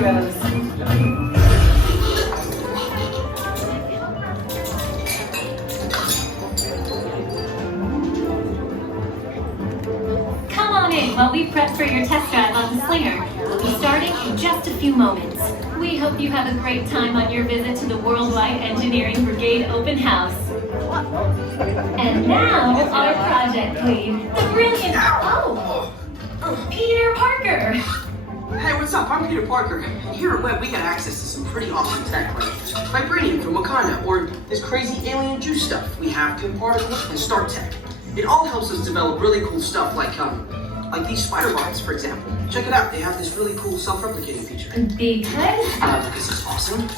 heroes. Come on in while we prep for your test drive on the Slinger. We'll be starting in just a few moments. We hope you have a great time on your visit to the Worldwide Engineering Brigade Open House. And now, our project lead, the brilliant, Peter Parker. Hey, what's up? I'm Peter Parker. Here at Web, we got access to some pretty awesome tech, like vibranium from Wakanda, or this crazy alien juice stuff. We have Pim particles and Star Tech. It all helps us develop really cool stuff like these spider bots, for example. Check it out. They have this really cool self-replicating feature. Because it's awesome.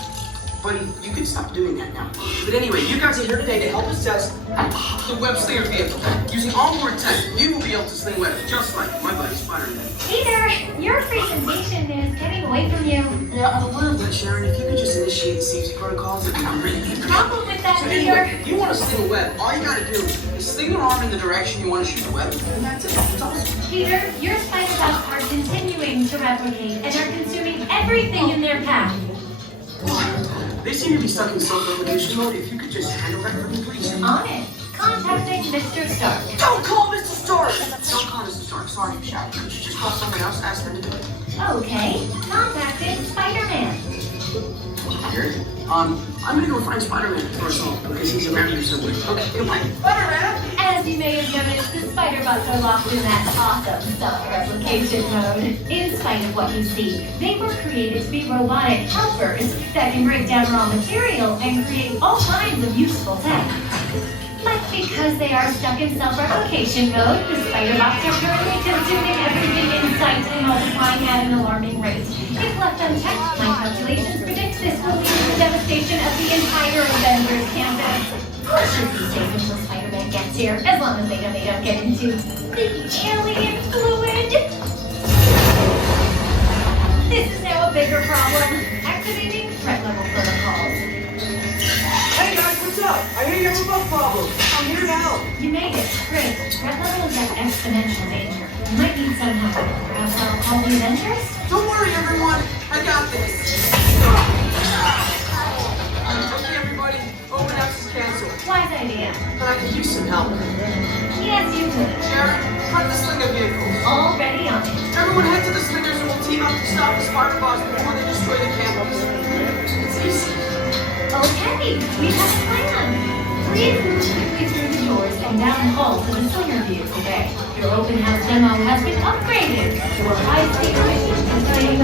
Buddy, you can stop doing that now. But anyway, you guys are here today to help us test the Web Slinger vehicle. Using onboard tech, you will be able to sling webs just like my buddy Spider-Man. Peter, your presentation is getting away from you. Yeah, I'm aware of that, Sharon. If you could just initiate the safety protocols, it'd be really No problem with that, So Peter. anyway, if you want to sling a web, all you gotta do is sling your arm in the direction you want to shoot the web, and that's it. It's awesome. Peter, your spider bots are continuing to replicate and are consuming everything in their path. They seem to be stuck in self-replication mode. If you could just handle that for me, please. On it. Contacting Mr. Stark. Don't call Mr. Stark! Don't call Mr. Stark. Sorry, Sharon. Could you just call someone else, ask them to do it? Okay. Contacting Spider-Man. Here? I'm gonna go find Spider-Man first of all, because he's around here somewhere. Okay, goodbye. Spider-Man! As you may have noticed, the spider bots are locked in that awesome self-replication mode. In spite of what you see, they were created to be robotic helpers that can break down raw material and create all kinds of useful tech. But because they are stuck in self-replication mode, the spider bots are currently consuming everything in sight and multiplying at an alarming rate. If left unchecked, my calculations predict this will lead to the devastation of the entire Avengers Campus. I should be safe until Spider-Man gets here, as long as they don't get into the alien fluid. This is now a bigger problem. Activating threat level protocols. Hey guys, what's up? I hear you have a bug problem. I'm here now. You made it. Great. Threat level is at exponential danger. You might need some help. Perhaps I'll call the Avengers? Don't worry, everyone. I got this. Okay, everybody. Open house is canceled. Wise idea. But I could use some help. Yes, you could. Sharon, prep the Slinger vehicles. Already on it. Everyone head to the Slingers and we'll team up to stop the spider bots before they destroy the campus. It's easy. Okay, we have a plan. Please move quickly through the doors and down the hall to the Slinger vehicle bay. Your open house demo has been upgraded to a high-speed mission.